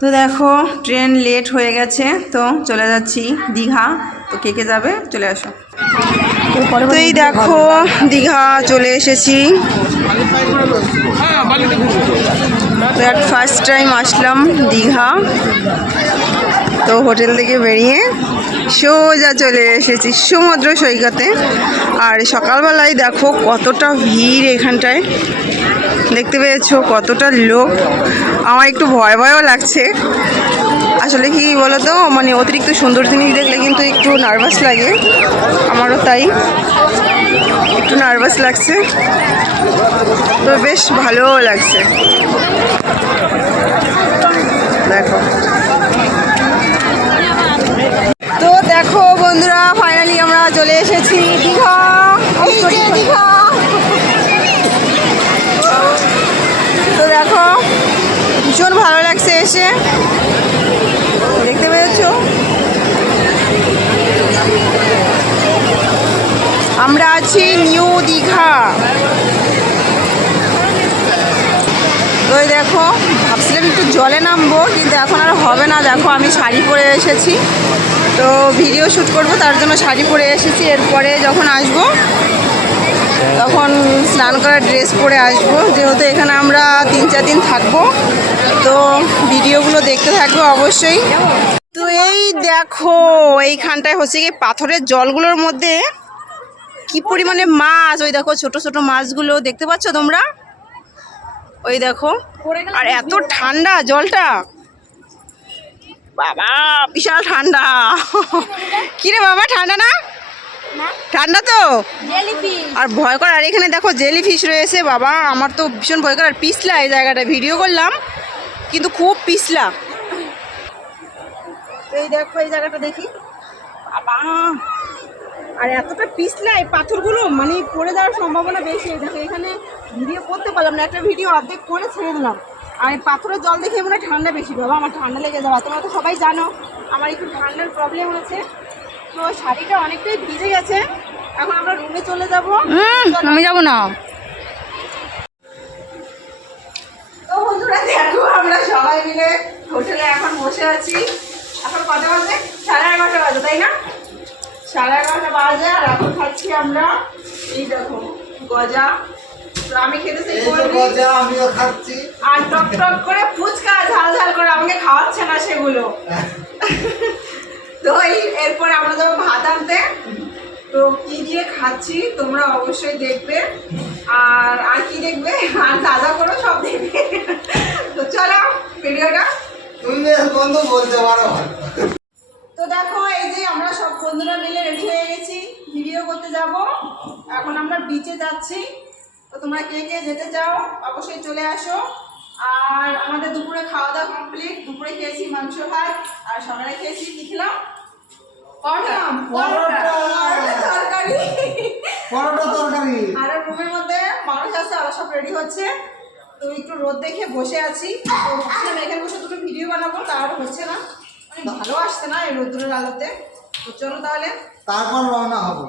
তো দেখো train late হয়ে গেছে, তো চলে যাচ্ছি দীঘা। তো কে কে যাবে? চলে আসো। তো এই দেখো, দীঘা চলে এসেছি। ফার্স্ট টাইম আসলাম দীঘা। তো হোটেল থেকে বেরিয়ে সোজা চলে এসেছি সমুদ্র সৈকতে। আর সকালবেলায় দেখো কতটা ভিড় এখানটায়। দেখতে পেয়েছ কতটা লোক। আমার একটু ভয় ভয়ও লাগছে। আসলে কি বলতো মানে অতিরিক্ত সুন্দর জিনিস দেখলে কিন্তু একটু নার্ভাস লাগে। আমারও তাই। একটু নার্ভাস লাগছে। তো বেশ ভালোও লাগছে। দেখো তো দেখো বন্ধুরা ফাইনালি আমরা চলে এসেছি দীঘা দীঘা তো দেখো ভীষণ ভালো লাগছে এসে দেখতে পেয়েছ? আমরা আছি নিউ দীঘা। এই দেখো, ভাবছিলাম একটু জলে নামবো, কিন্তু এখন আর হবে না। দেখো, আমি শাড়ি পরে এসেছি। তো ভিডিও শ্যুট করব, তার জন্য শাড়ি পরে এসেছি। এরপরে যখন আসব, তখন স্নান করার ড্রেস পরে আসব। যেহেতু এখানে আমরা তিন, চার দিন থাকব তো ভিডিওগুলো দেখতে থাকব অবশ্যই। তো এই দেখো এইখানটায় হচ্ছে কি পাথরের জলগুলোর মধ্যে কি পরিমাণে মাছ ওই দেখো ছোট ছোট মাছগুলো দেখতে পাচ্ছ তোমরা? ওই দেখো আর এত ঠান্ডা জলটা। বাবা বিশাল ঠান্ডা। কিরে বাবা ঠান্ডা না? ঠান্ডা তো? আর ভয়কর আর এখানে দেখো জেলি ফিশ রয়েছে বাবা। আমার তো ভীষণ ভয়কর আর পিছলা এই জায়গাটা ভিডিও করলাম। কিন্তু খুব পিছলা। এই দেখো এই জায়গাটা দেখি। বাবা। আর এতটা পিছলা এই পাথরগুলো মানে পড়ে যাওয়ার সম্ভাবনা বেশি। দেখো এখানে ভিডিও করতে পারলাম না একটা ভিডিও অর্ধেক করে ছেড়ে দিলাম। আর এই পাথরের জল দেখে মনে হয় ঠান্ডা বেশি। বাবা আমার ঠান্ডা লেগে যাওয়া তোমরা তো সবাই জানো আমার একটু ঠান্ডার প্রবলেম আছে। তো শাড়িটা অনেকটাই ভিজে গেছে। এখন আমরা রুমে চলে যাব। আমি যাব না। দেখো আমরা সবাই মিলে হোটেলে এখন বসে আছি। এখন কটা বাজে? সাড়ে এগারোটা বাজে তাই না? সাড়ে এগারোটা বাজে আর এখন খাচ্ছি আমরা এই দেখো গজা। তো আমি খেতে সেই খাচ্ছি। আর টক টক করে ফুচকা ঝাল ঝাল করে আমাকে খাওয়াচ্ছে না সেগুলো। তো এই এরপর আমরা যাব ভাত আনতে। তো কি দিয়ে খাচ্ছি তোমরা অবশ্যই দেখবে। আর আর কি দেখবে? আর দাদা করো সব দেখবে তো চলো ভিডিওটা তুমি বেশ বন্ধু বলতে পারো। তো দেখো এই যে আমরা সব বন্ধুরা মিলে রেডি হয়ে গেছি। ভিডিও করতে যাব। এখন আমরা বিচে যাচ্ছি। তো তোমরা কে কে যেতে চাও অবশ্যই চলে আসো। আর আমাদের দুপুরে খাওয়া দাওয়া কমপ্লিট দুপুরে খেয়েছি মাংস ভাত আর সকালে খেয়েছি কি খেলাম? তরকারি। আর রুমের মধ্যে মানুষ আছে ওরা সব রেডি হচ্ছে। তো একটু রোদ দেখে বসে আছি। তো এখানে বসে দুটো ভিডিও বানাবো তার হচ্ছে না। মানে ভালো আসছে না এই রোদ্রের আলোতে। তো চলো তাহলে। তারপর রওনা হব।